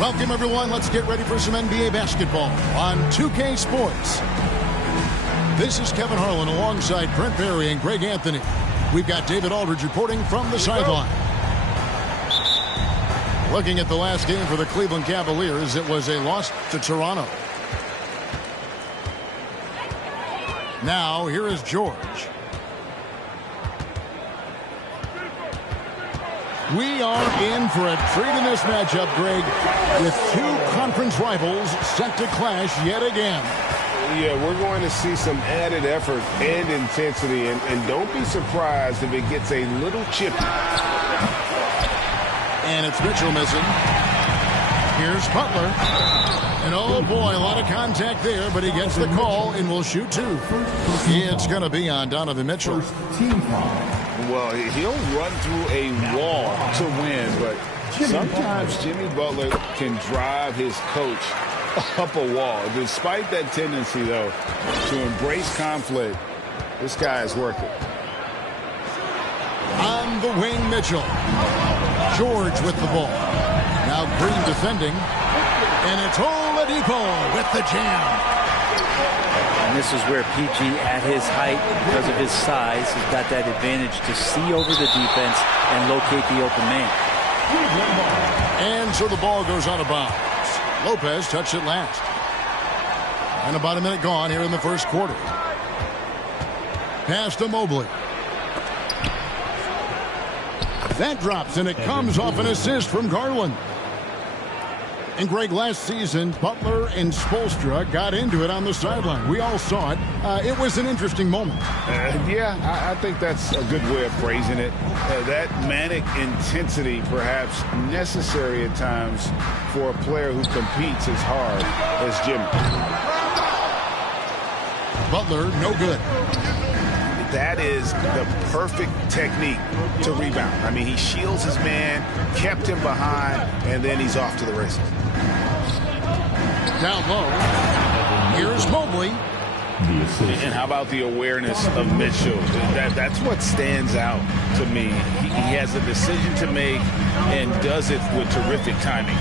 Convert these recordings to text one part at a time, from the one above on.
Welcome, everyone. Let's get ready for some NBA basketball on 2K Sports. This is Kevin Harlan alongside Brent Barry and Greg Anthony. We've got David Aldridge reporting from the sideline. Looking at the last game for the Cleveland Cavaliers, it was a loss to Toronto. Now, here is George. We are in for a treat in this matchup, Greg, with two conference rivals set to clash yet again. Yeah, we're going to see some added effort and intensity, and don't be surprised if it gets a little chippy. And it's Mitchell missing. Here's Butler. And oh boy, a lot of contact there, but he gets the call and will shoot two. It's going to be on Donovan Mitchell. Well, he'll run through a wall to win, but sometimes Jimmy Butler can drive his coach up a wall. Despite that tendency, though, to embrace conflict, this guy is worth it. On the wing, Mitchell. George with the ball. Now Green defending. And it's Oladipo with the jam. And this is where PG, at his height, because of his size, has got that advantage to see over the defense and locate the open man. And so the ball goes out of bounds. Lopez touched it last. And about a minute gone here in the first quarter. Pass to Mobley. That drops, and it comes off an assist from Garland. And Greg, last season, Butler and Spoelstra got into it on the sideline. We all saw it. It was an interesting moment. Yeah, I think that's a good way of phrasing it. That manic intensity, perhaps necessary at times for a player who competes as hard as Jimmy. Butler, no good. That is the perfect technique to rebound. I mean, he shields his man, kept him behind, and then he's off to the races. Down low. Here's Mobley. And how about the awareness of Mitchell? That's what stands out to me. He has a decision to make and does it with terrific timing.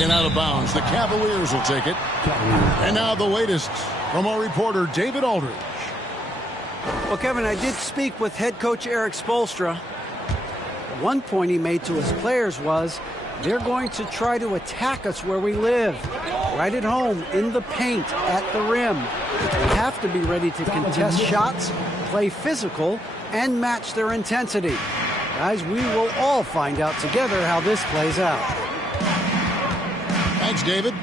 And out of bounds. The Cavaliers will take it. And now the latest from our reporter, David Aldridge. Well, Kevin, I did speak with head coach Erik Spoelstra. One point he made to his players was, they're going to try to attack us where we live, right at home, in the paint, at the rim. We have to be ready to contest shots, play physical, and match their intensity. Guys, we will all find out together how this plays out. Thanks, David.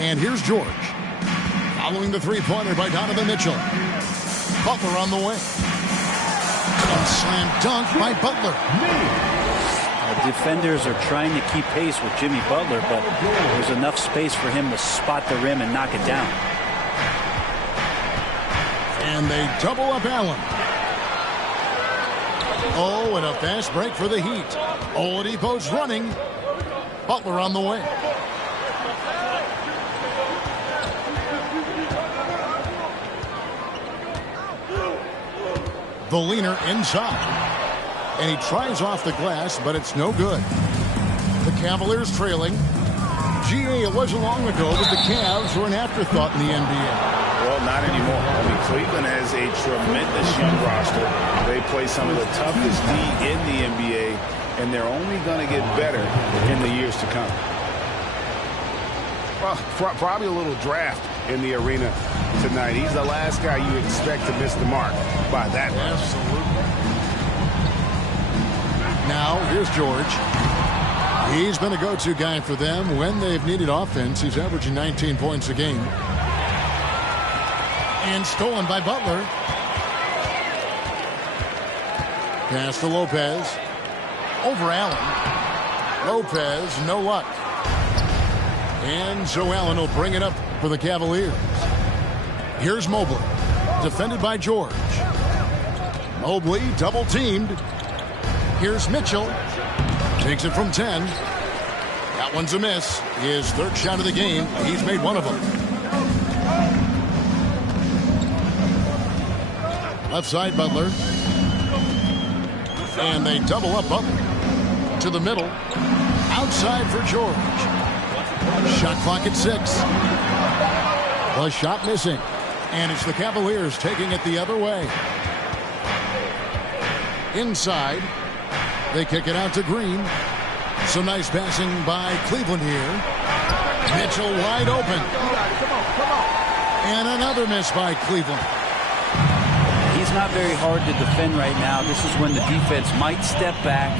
And here's George. Following the three-pointer by Donovan Mitchell. Butler on the way. And slam dunk by Butler. Defenders are trying to keep pace with Jimmy Butler, but there's enough space for him to spot the rim and knock it down. And they double up Allen. Oh, and a fast break for the Heat. Oladipo's running. Butler on the way. The leaner inside. And he tries off the glass, but it's no good. The Cavaliers trailing. GA, it wasn't long ago that the Cavs were an afterthought in the NBA. Well, not anymore. I mean, Cleveland has a tremendous young roster. They play some of the toughest D in the NBA, and they're only going to get better in the years to come. Well, probably a little draft in the arena tonight. He's the last guy you expect to miss the mark by that much. Absolutely. Now, here's George. He's been a go-to guy for them when they've needed offense. He's averaging 19 points a game. And stolen by Butler. Pass to Lopez. Over Allen. Lopez, no luck. And so Allen will bring it up for the Cavaliers. Here's Mobley. Defended by George. Mobley double-teamed. Here's Mitchell. Takes it from 10. That one's a miss. His third shot of the game. He's made one of them. Left side, Butler. And they double up Butler. To the middle. Outside for George. Shot clock at 6. The shot missing. And it's the Cavaliers taking it the other way. Inside. They kick it out to Green. Some nice passing by Cleveland here. Mitchell wide open. And another miss by Cleveland. He's not very hard to defend right now. This is when the defense might step back,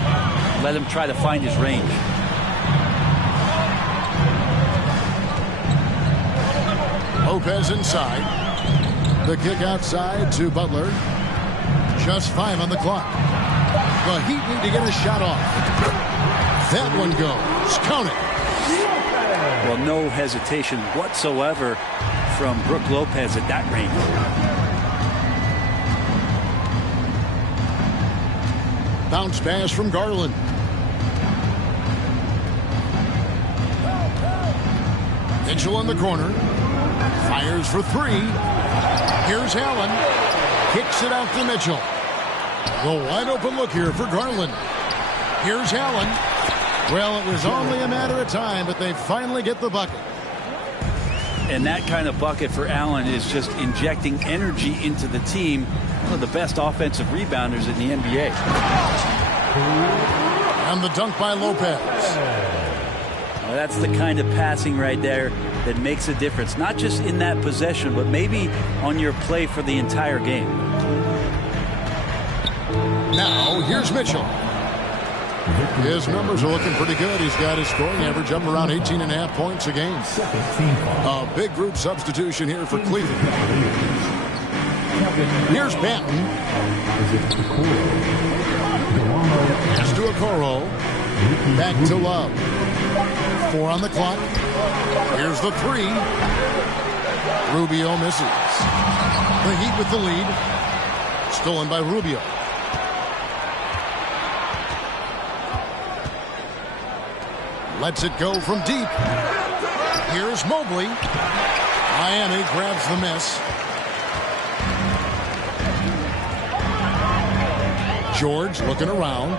let him try to find his range. Lopez inside. The kick outside to Butler. Just 5 on the clock. The Heat need to get a shot off. That one goes. Count it. Well, no hesitation whatsoever from Brook Lopez at that range. Bounce pass from Garland. Mitchell in the corner. Fires for 3. Here's Allen. Kicks it out to Mitchell. The wide open look here for Garland. Here's Allen. Well, it was only a matter of time, but they finally get the bucket. And that kind of bucket for Allen is just injecting energy into the team. One of the best offensive rebounders in the NBA. And the dunk by Lopez. Well, that's the kind of passing right there that makes a difference. Not just in that possession, but maybe on your play for the entire game. Now, here's Mitchell. His numbers are looking pretty good. He's got his scoring average up around 18.5 points a game. A big group substitution here for Cleveland. Here's Banton. Pass to Okoro. Back to Love. 4 on the clock. Here's the 3. Rubio misses. The Heat with the lead. Stolen by Rubio. Lets it go from deep. Here's Mobley. Miami grabs the miss. George looking around.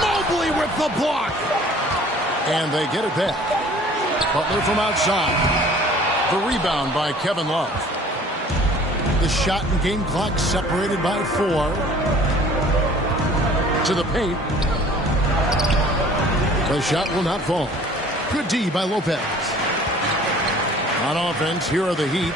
Mobley with the block. And they get it back. Butler from outside. The rebound by Kevin Love. The shot and game clock separated by 4. To the paint. The shot will not fall. Good D by Lopez. On offense, here are the Heat.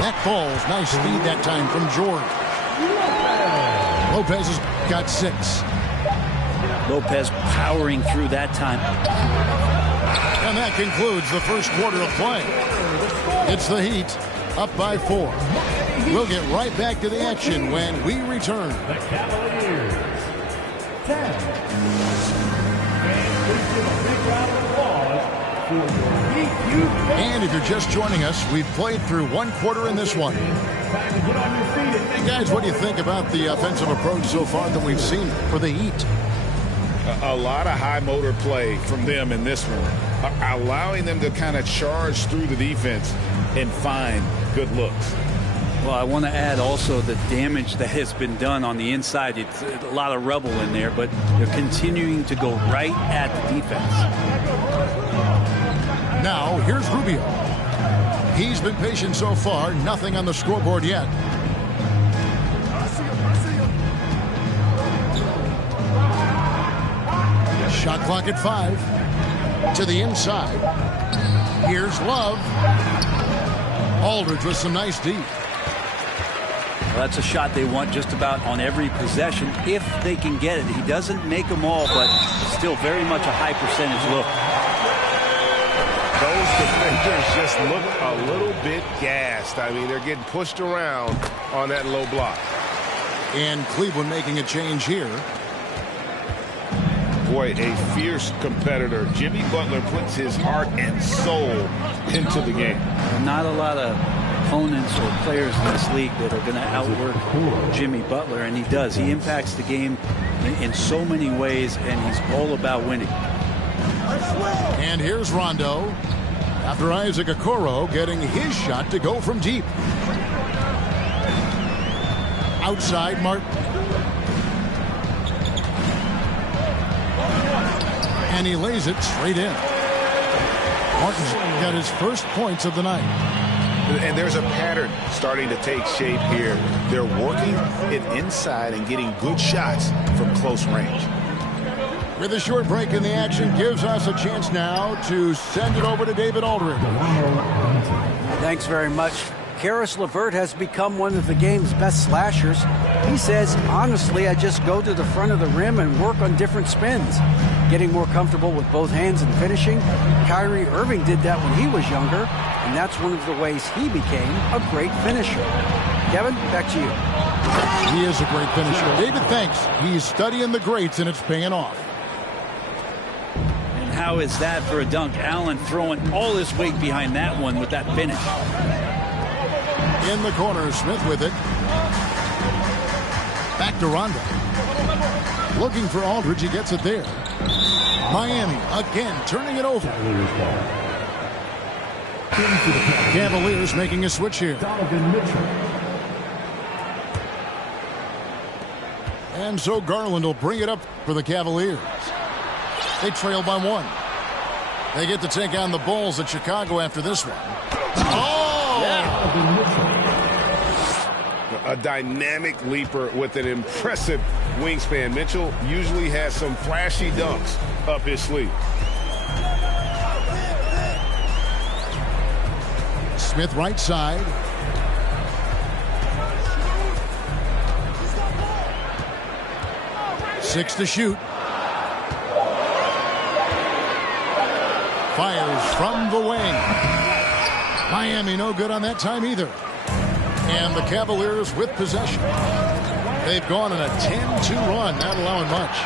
That falls. Nice speed that time from George. Lopez has got 6. Lopez powering through that time. And that concludes the first quarter of play. It's the Heat up by 4. We'll get right back to the action when we return. The Cavaliers 10. And please give a big round of applause for the Heat. And if you're just joining us, we've played through 1 quarter in this one. Time to get on your feet. Hey guys, what do you think about the offensive approach so far that we've seen for the Heat? A lot of high motor play from them in this one, allowing them to kind of charge through the defense and find good looks. Well, I want to add also the damage that has been done on the inside. It's a lot of rubble in there, but they're continuing to go right at the defense. Now, here's Rubio. He's been patient so far. Nothing on the scoreboard yet. Shot clock at 5. To the inside. Here's Love. Aldridge with some nice deep. Well, that's a shot they want just about on every possession if they can get it. He doesn't make them all, but still very much a high percentage look. Those defenders just look a little bit gassed. I mean, they're getting pushed around on that low block. And Cleveland making a change here. Boy, a fierce competitor. Jimmy Butler puts his heart and soul into the game. Not a lot of opponents or players in this league that are going to outwork Jimmy Butler, and he does. He impacts the game in so many ways, and he's all about winning. And here's Rondo after Isaac Okoro getting his shot to go from deep. Outside Martin. And he lays it straight in. Martin's got his first points of the night. And there's a pattern starting to take shape here. They're working it inside and getting good shots from close range. With a short break in the action gives us a chance now to send it over to David Aldridge. Thanks very much. Karis LeVert has become one of the game's best slashers. He says, honestly, I just go to the front of the rim and work on different spins. Getting more comfortable with both hands and finishing. Kyrie Irving did that when he was younger, and that's one of the ways he became a great finisher. Kevin, back to you. He is a great finisher. David thinks he's studying the greats, and it's paying off. And how is that for a dunk? Allen throwing all his weight behind that one with that finish. In the corner, Smith with it. Back to Rondo. Looking for Aldridge, he gets it there. Miami again turning it over. Cavaliers making a switch here. Donovan Mitchell. And so Garland will bring it up for the Cavaliers. They trail by 1. They get to take on the Bulls at Chicago after this one. Oh! Yeah. A dynamic leaper with an impressive wingspan. Mitchell usually has some flashy dunks up his sleeve. Smith right side. Six to shoot. Fires from the wing. Miami no good on that time either. And the Cavaliers with possession. They've gone on a 10-2 run, not allowing much.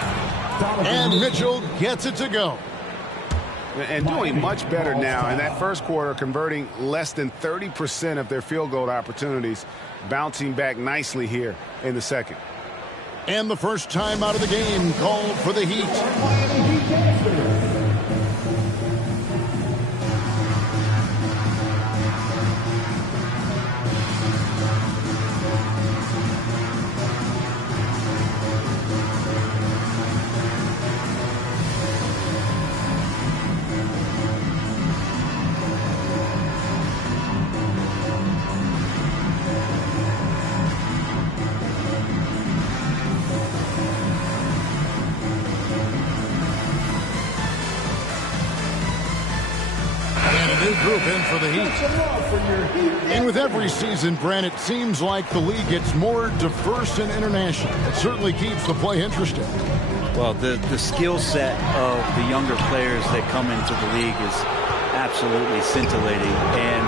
And Mitchell gets it to go. And doing much better now in that first quarter, converting less than 30% of their field goal opportunities, bouncing back nicely here in the second. And the first time out of the game called for the Heat. Group in for the Heat. And with every season, Brent, it seems like the league gets more diverse and international. It certainly keeps the play interesting. Well, the skill set of the younger players that come into the league is absolutely scintillating. And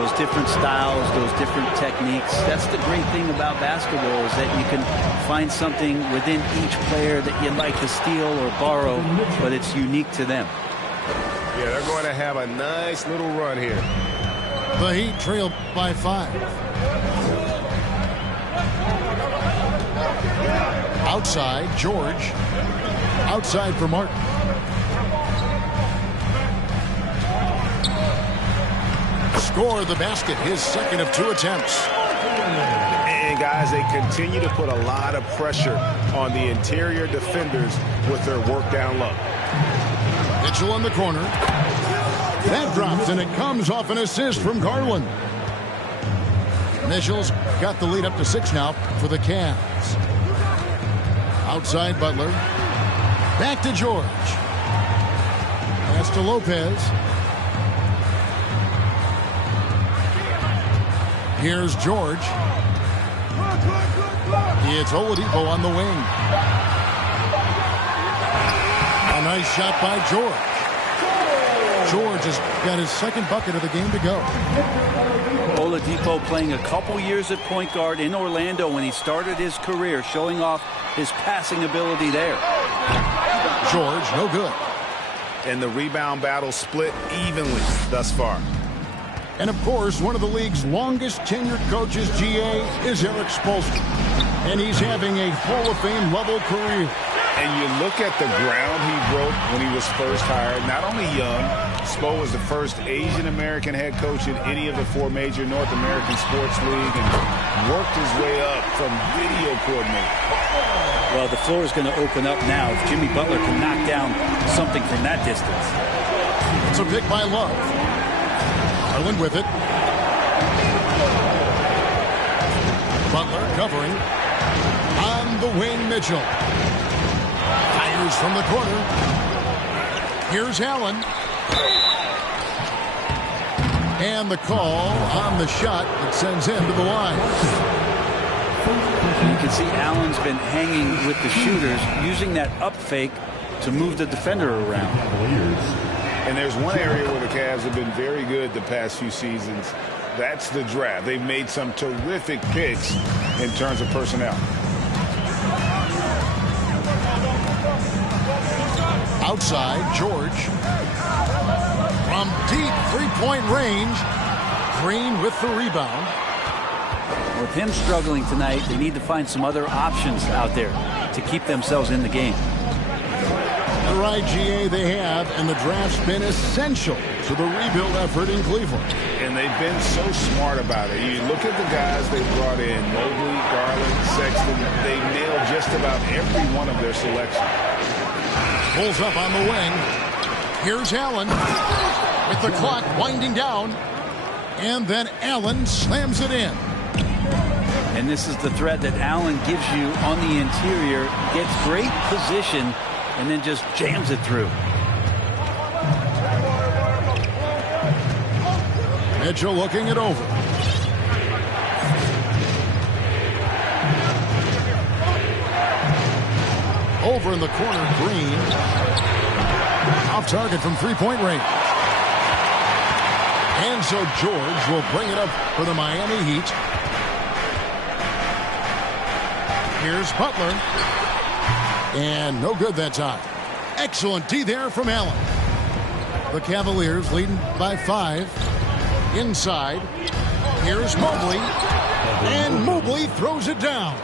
those different styles, those different techniques, that's the great thing about basketball is that you can find something within each player that you'd like to steal or borrow, but it's unique to them. Yeah, they're going to have a nice little run here. The Heat trailed by 5. Outside, George. Outside for Martin. Score the basket, his second of 2 attempts. And, guys, they continue to put a lot of pressure on the interior defenders with their work down low. Mitchell in the corner. That drops, and it comes off an assist from Garland. Mitchell's got the lead up to 6 now for the Cavs. Outside Butler. Back to George. Pass to Lopez. Here's George. It's Oladipo on the wing. A nice shot by George. George has got his second bucket of the game to go. Oladipo playing a couple years at point guard in Orlando when he started his career, showing off his passing ability there. George, no good. And the rebound battle split evenly thus far. And, of course, one of the league's longest tenured coaches, GA, is Erik Spoelstra. And he's having a Hall of Fame level career. And you look at the ground he broke when he was first hired. Not only young, Spo was the first Asian-American head coach in any of the 4 major North American sports leagues and worked his way up from video coordinator. Well, the floor is going to open up now if Jimmy Butler can knock down something from that distance. It's a pick by Love. Garland with it. Butler covering. On the wing, Mitchell. Fires from the corner. Here's Allen. And the call on the shot that sends him to the line. You can see Allen's been hanging with the shooters, using that up fake to move the defender around. And there's one area where the Cavs have been very good the past few seasons. That's the draft. They've made some terrific picks in terms of personnel. Outside, George. From deep three-point range. Green with the rebound. With him struggling tonight, they need to find some other options out there to keep themselves in the game. The right, GA, they have, and the draft's been essential to the rebuild effort in Cleveland. And they've been so smart about it. You look at the guys they brought in, Mobley, Garland, Sexton, they nailed just about every one of their selections. Pulls up on the wing. Here's Allen with the clock winding down. And then Allen slams it in. And this is the threat that Allen gives you on the interior. Gets great position and then just jams it through. Mitchell looking it over. Over in the corner, Green. Off target from three-point range. And so George will bring it up for the Miami Heat. Here's Butler. And no good that time. Excellent D there from Allen. The Cavaliers leading by 5. Inside. Here's Mobley. And Mobley throws it down.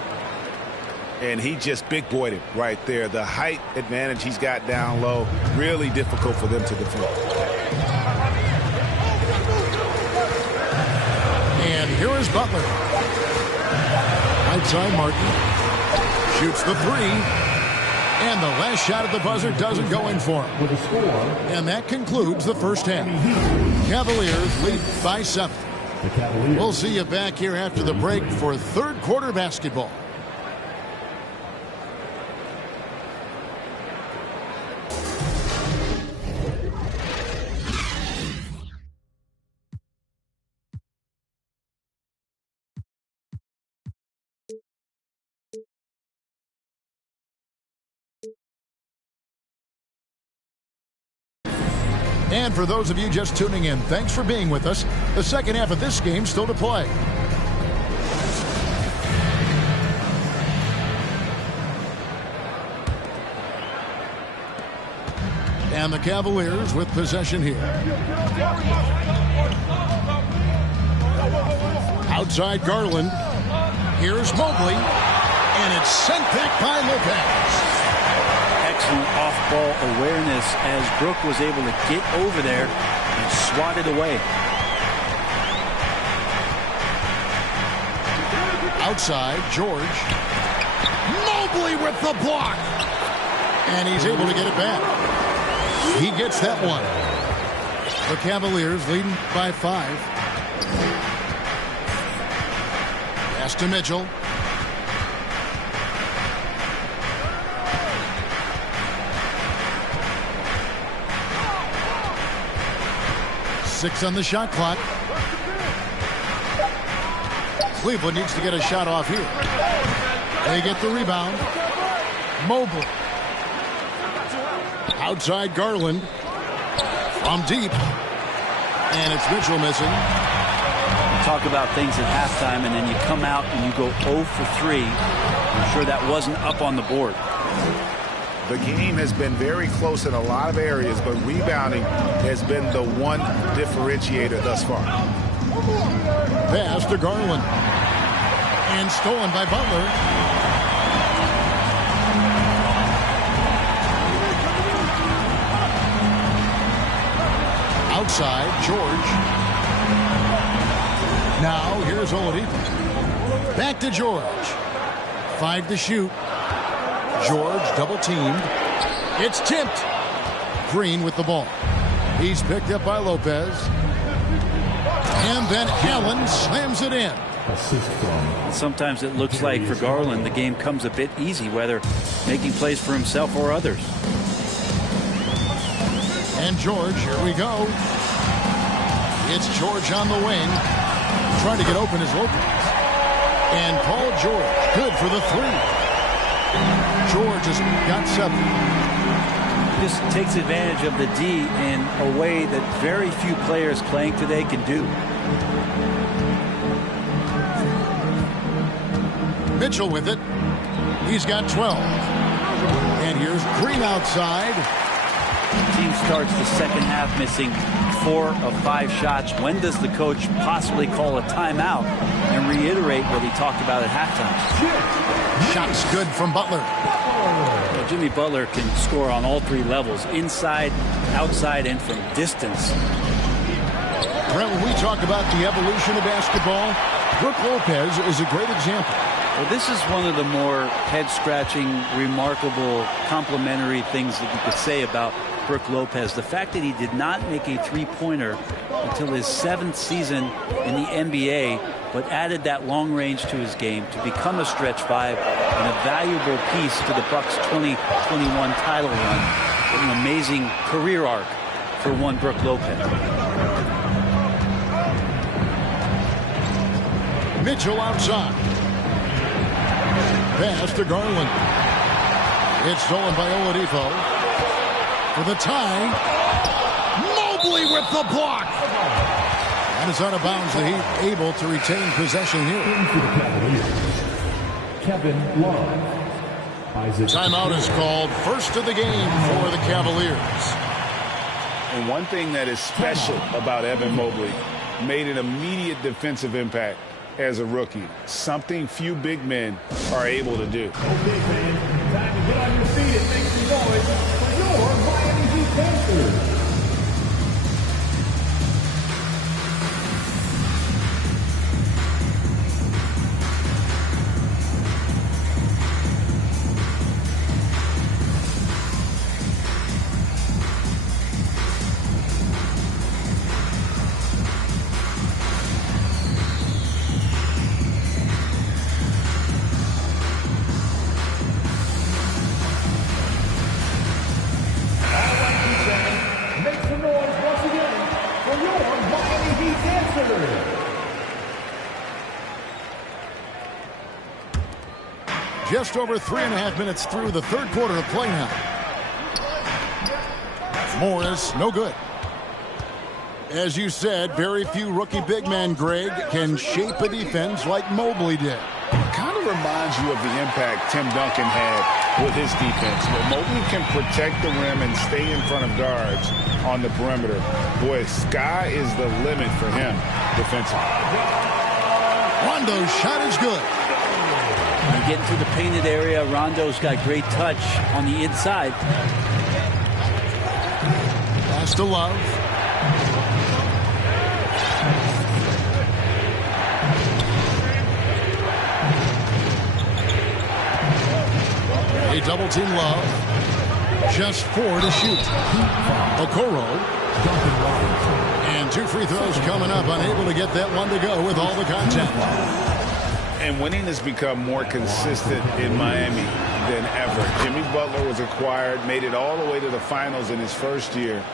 And he just big-boyed it right there. The height advantage he's got down low, really difficult for them to defend. And here is Butler. Outside Martin. Shoots the 3. And the last shot at the buzzer doesn't go in for him. With a score. And that concludes the first half. Cavaliers lead by 7. The Cavaliers. We'll see you back here after the break for third quarter basketball. And for those of you just tuning in, thanks for being with us. The second half of this game still to play. And the Cavaliers with possession here. Outside Garland. Here's Mobley. And it's sent back by Lopez. Excellent off-ball awareness as Brook was able to get over there and swat it away. Outside, George. Mobley with the block. And he's able to get it back. He gets that one. The Cavaliers leading by 5. Pass to Mitchell. Six on the shot clock. Cleveland needs to get a shot off here. They get the rebound. Mobley. Outside Garland. From deep. And it's Mitchell missing. Talk about things at halftime, and then you come out and you go 0 for 3. I'm sure that wasn't up on the board. The game has been very close in a lot of areas, but rebounding has been the one differentiator thus far. Pass to Garland. And stolen by Butler. Outside, George. Now, here's Oladipo. Back to George. 5 to shoot. George double teamed. It's tipped. Green with the ball. He's picked up by Lopez. And then Allen slams it in. Sometimes it looks like for Garland the game comes a bit easy, whether making plays for himself or others. And George, here we go. It's George on the wing. Trying to get open as Lopez. And Paul George, good for the 3. George has got 7. Just takes advantage of the D in a way that very few players playing today can do. Mitchell with it. He's got 12. And here's Green outside. The team starts the second half missing 4 of 5 shots. When does the coach possibly call a timeout and reiterate what he talked about at halftime? Shots good from Butler. Well, Jimmy Butler can score on all 3 levels, inside, outside, and from distance. Brent, when we talk about the evolution of basketball, Brook Lopez is a great example. Well, this is one of the more head-scratching, remarkable, complimentary things that you could say about Brook Lopez. The fact that he did not make a three-pointer until his 7th season in the NBA, but added that long range to his game to become a stretch 5 and a valuable piece to the Bucks' 2021 title run. An amazing career arc for one Brook Lopez. Mitchell outside. Pass to Garland. It's stolen by Oladipo. For the tie. Mobley with the block. And it's out of bounds. The Heat able to retain possession here. Kevin Love. Timeout is called. First of the game for the Cavaliers. And one thing that is special about Evan Mobley, made an immediate defensive impact as a rookie. Something few big men are able to do. Okay, fans, time to get on your feet and make some noise for your Miami Heat Panthers. Just over 3.5 minutes through the third quarter of play now. Morris, no good. As you said, very few rookie big men, Greg, can shape a defense like Mobley did. It kind of reminds you of the impact Tim Duncan had with his defense. Where Mobley can protect the rim and stay in front of guards on the perimeter. Boy, sky is the limit for him defensively. Rondo's shot is good. And getting to the painted area, Rondo's got great touch on the inside. Pass to Love. They double team Love. Just 4 to shoot. Okoro. And 2 free throws coming up. Unable to get that one to go with all the contact. And winning has become more consistent in Miami than ever. Jimmy Butler was acquired, made it all the way to the finals in his first year,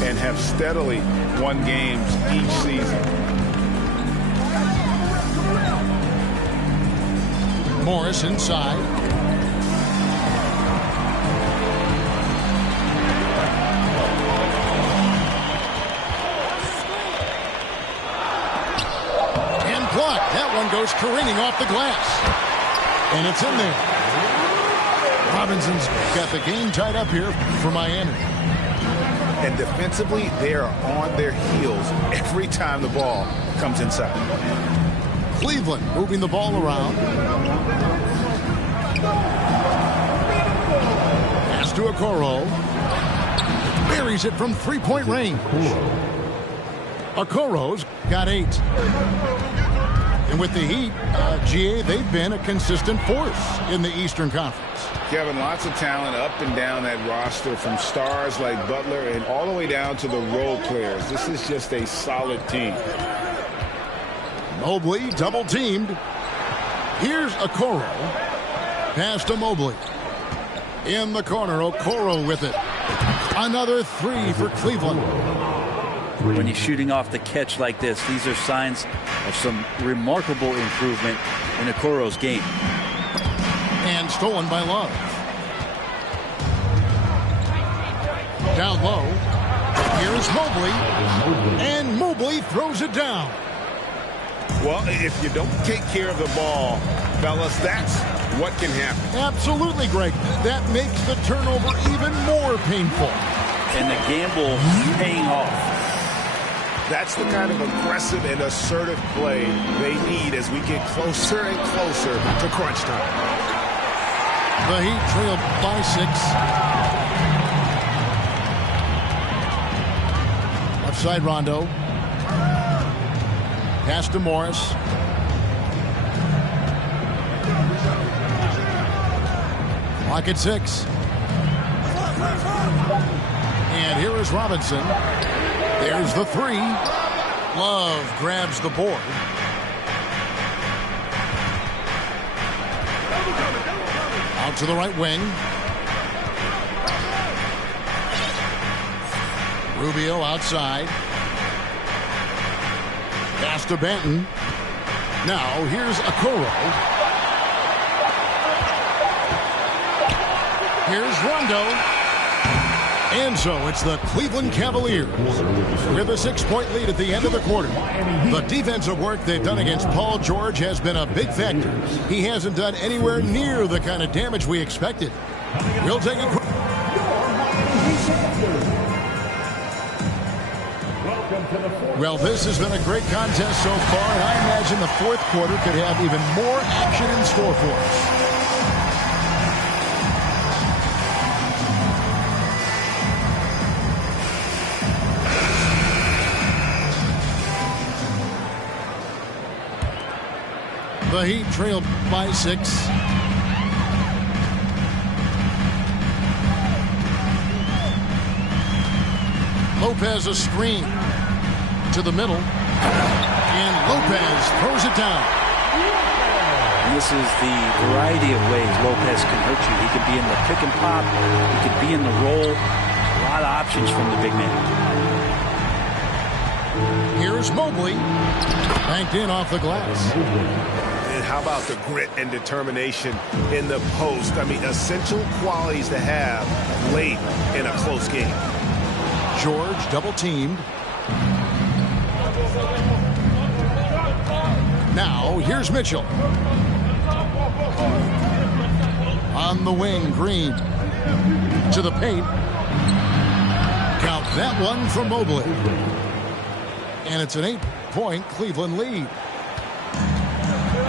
and have steadily won games each season. Morris inside. And blocked. That one goes careening off the glass. And it's in there. Robinson's got the game tied up here for Miami. And defensively, they are on their heels every time the ball comes inside. Cleveland moving the ball around. Pass to Okoro. Buries it from three-point range. Okoro's got 8. And with the Heat, GA, they've been a consistent force in the Eastern Conference. Kevin, lots of talent up and down that roster, from stars like Butler and all the way down to the role players. This is just a solid team. Mobley double teamed. Here's Okoro. Pass to Mobley. In the corner, Okoro with it. Another 3 for Cleveland. When he's shooting off the catch like this, these are signs of some remarkable improvement in Okoro's game. And stolen by Love. Down low. Here's Mobley. And Mobley throws it down. Well, if you don't take care of the ball, fellas, that's what can happen. Absolutely, Greg. That makes the turnover even more painful. And the gamble paying off. That's the kind of aggressive and assertive play they need as we get closer and closer to crunch time. The Heat trailed by 6. Left side Rondo. Pass to Morris. Clock at 6. And here is Robinson. There's the 3. Love grabs the board. Out to the right wing. Rubio outside. Pass to Benton. Now here's Okoro. Here's Rondo. And so it's the Cleveland Cavaliers with a 6-point lead at the end of the quarter. The defensive work they've done against Paul George has been a big factor. He hasn't done anywhere near the kind of damage we expected. We'll take a quick... Well, this has been a great contest so far, and I imagine the fourth quarter could have even more action in store for us. The Heat trailed by 6. Lopez a screen to the middle. And Lopez throws it down. And this is the variety of ways Lopez can hurt you. He could be in the pick and pop. He could be in the roll. A lot of options from the big man. Here's Mobley. Banked in off the glass. And how about the grit and determination in the post? I mean, essential qualities to have late in a close game. George double teamed. Now here's Mitchell. On the wing, Green. To the paint. Count that one for Mobley. And it's an 8-point Cleveland lead.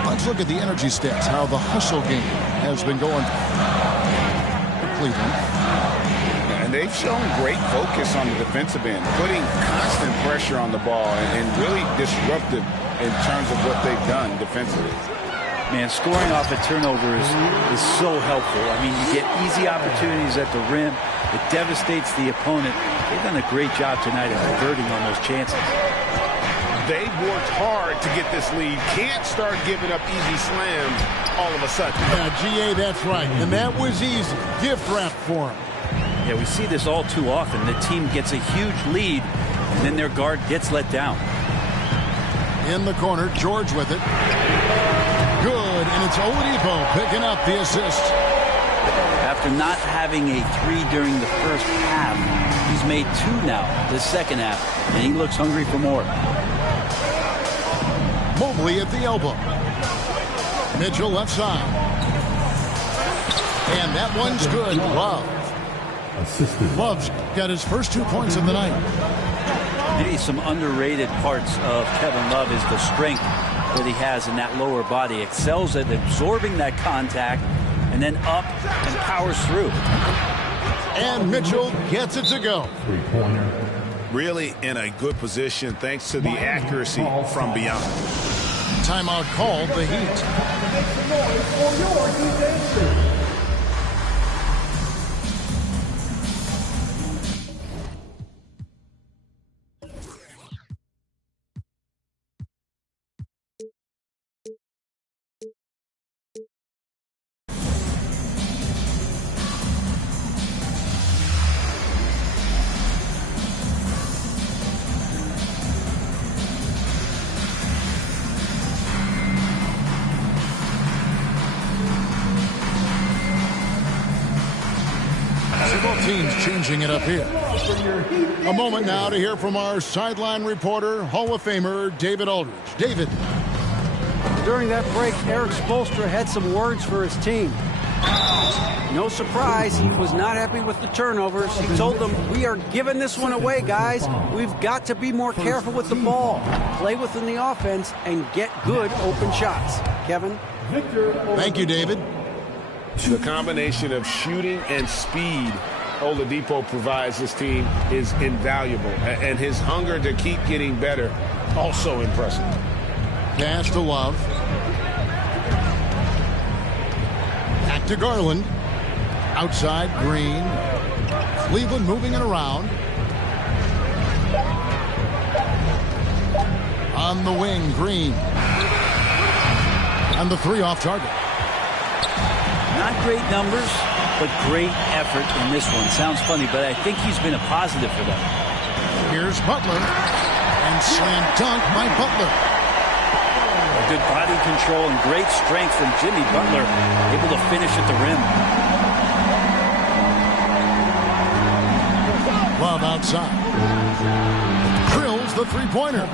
Let's look at the energy stats, how the hustle game has been going for Cleveland. And they've shown great focus on the defensive end, putting constant pressure on the ball and really disruptive in terms of what they've done defensively. Man, scoring off a turnover is so helpful. I mean, you get easy opportunities at the rim. It devastates the opponent. They've done a great job tonight of converting on those chances. They've worked hard to get this lead. Can't start giving up easy slams all of a sudden. Yeah, GA, that's right. And that was easy. Gift wrap for him. Yeah, we see this all too often. The team gets a huge lead, and then their guard gets let down. In the corner, George with it. Good, and it's Oladipo picking up the assist. After not having a 3 during the first half, he's made 2 now, the second half, and he looks hungry for more. Mobley at the elbow. Mitchell left side. And that one's good. Love. Love's got his first 2 points of the night. Maybe some underrated parts of Kevin Love is the strength that he has in that lower body. Excels at absorbing that contact and then up and powers through. And Mitchell gets it to go. Really in a good position thanks to the accuracy from beyond. Timeout called, the Heat. Teams changing it up here. A moment now to hear from our sideline reporter, Hall of Famer David Aldridge. David. During that break, Erik Spoelstra had some words for his team. No surprise, he was not happy with the turnovers. He told them, we are giving this one away, guys. We've got to be more careful with the ball, play within the offense, and get good open shots. Kevin? Thank you, David. The combination of shooting and speed Oladipo provides this team is invaluable, and his hunger to keep getting better also impressive. Pass to Love. Back to Garland. Outside, Green. Cleveland moving it around. On the wing, Green. And the 3 off target. Not great numbers, but great effort in this one. Sounds funny, but I think he's been a positive for them. Here's Butler. And slam dunk by Butler. Good body control and great strength from Jimmy Butler, able to finish at the rim. Love outside. Drills the 3-pointer.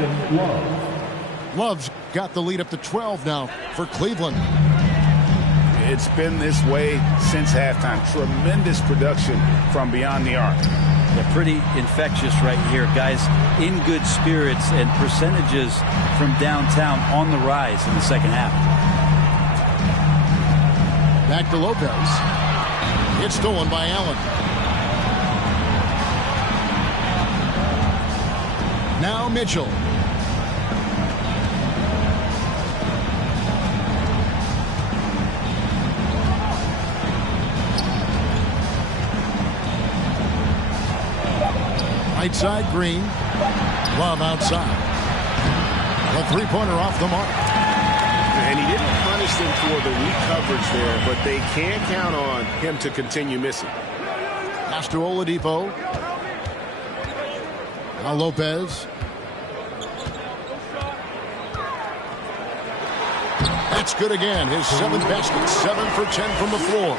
Love's got the lead up to 12 now for Cleveland. It's been this way since halftime. Tremendous production from beyond the arc. They're pretty infectious right here. Guys in good spirits and percentages from downtown on the rise in the second half. Back to Lopez. It's stolen by Allen. Now Mitchell. Right side, Green. Love outside. The 3-pointer off the mark. And he didn't punish them for the weak coverage there, but they can't count on him to continue missing. Pass to Oladipo. Now Lopez. That's good again. His 7th basket, 7 for 10 from the floor.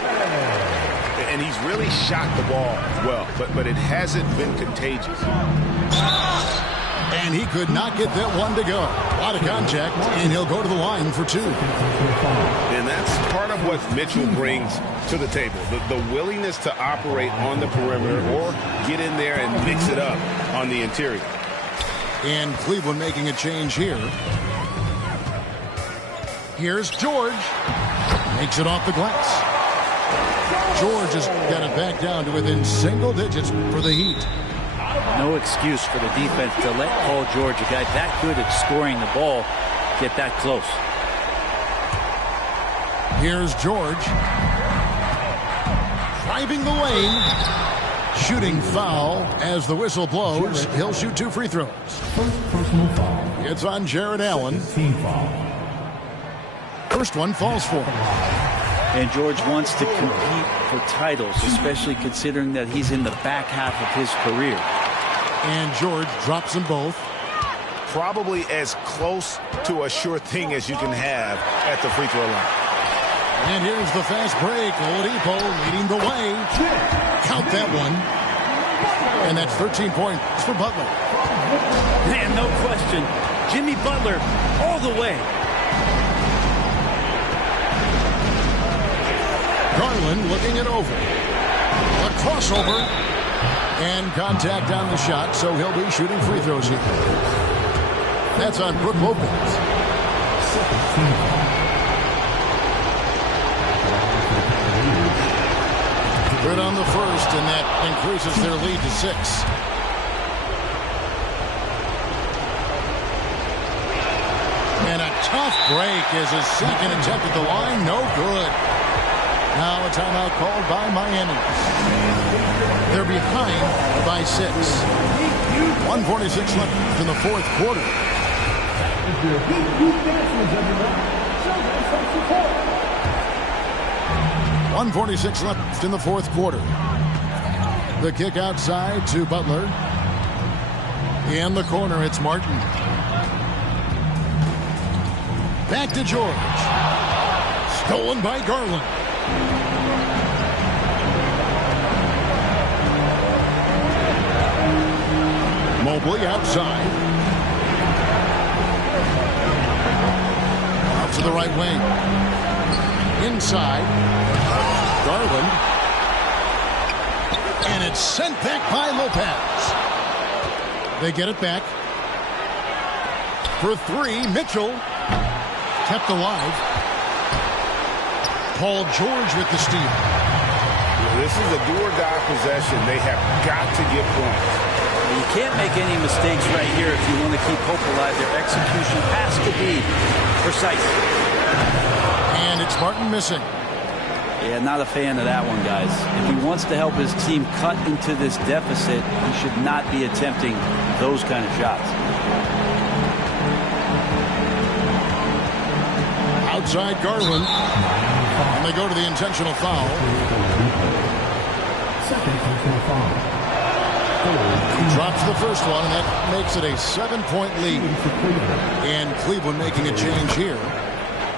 And he's really shot the ball well, but it hasn't been contagious. And he could not get that one to go. A lot of contact, and he'll go to the line for 2. And that's part of what Mitchell brings to the table. The willingness to operate on the perimeter or get in there and mix it up on the interior. And Cleveland making a change here. Here's George. Makes it off the glass. George has got it back down to within single digits for the Heat. No excuse for the defense to let Paul George, a guy that good at scoring the ball, get that close. Here's George. Driving the lane. Shooting foul as the whistle blows. He'll shoot 2 free throws. First personal foul. It's on Jarrett Allen. Team foul. First one falls for him. And George wants to compete for titles, especially considering that he's in the back half of his career. And George drops them both. Probably as close to a sure thing as you can have at the free throw line. And here's the fast break. Oladipo leading the way. Count that one. And that's 13 points for Butler. Man, no question. Jimmy Butler all the way. Garland looking it over. A crossover. And contact on the shot, so he'll be shooting free throws here. That's on Brook Lopez. Good on the first, and that increases their lead to 6. And a tough break is his second attempt at the line. No good. Now a timeout called by Miami. They're behind by 6. 1:46 left in the fourth quarter. 1:46 left in the fourth quarter. The kick outside to Butler. In the corner, it's Martin. Back to George. Stolen by Garland. Mobley outside. Out to the right wing. Inside. Garland. And it's sent back by Lopez. They get it back. For 3, Mitchell. Kept alive. Paul George with the steal. This is a do-or-die possession. They have got to get points. You can't make any mistakes right here if you want to keep hope alive. Their execution has to be precise. And it's Martin missing. Yeah, not a fan of that one, guys. If he wants to help his team cut into this deficit, he should not be attempting those kind of shots. Outside Garland. And they go to the intentional foul. Second personal foul. He drops the first one, and that makes it a 7-point lead. And Cleveland making a change here.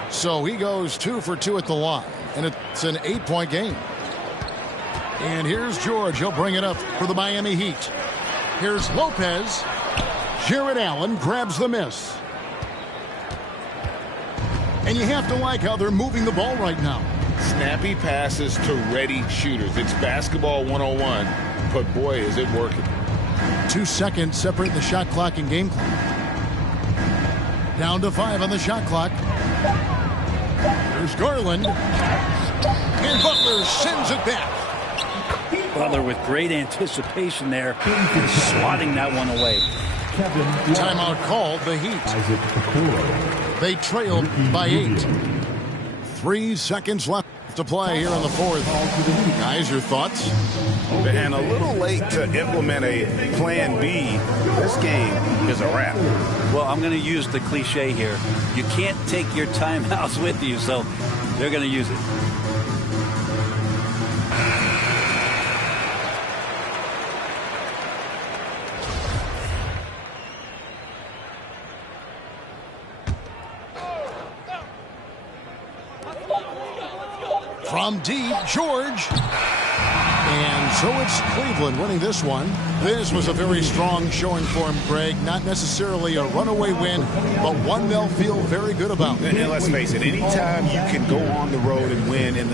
So he goes 2 for 2 at the line, and it's an 8-point game. And here's George. He'll bring it up for the Miami Heat. Here's Lopez. Jarrett Allen grabs the miss. And you have to like how they're moving the ball right now. Snappy passes to ready shooters. It's basketball 101, but boy, is it working. 2 seconds separate the shot clock and game clock. Down to 5 on the shot clock. There's Garland. And Butler sends it back. Butler with great anticipation there, swatting that one away. Timeout called the Heat. They trailed by 8. 3 seconds left to play here in the fourth. Guys, your thoughts? And a little late to implement a plan B. This game is a wrap. Well, I'm going to use the cliche here. You can't take your timeouts with you, so they're going to use it. From deep, George. And so it's Cleveland winning this one. This was a very strong showing for him, Greg. Not necessarily a runaway win, but one they'll feel very good about. And let's face it, anytime you can go on the road and win in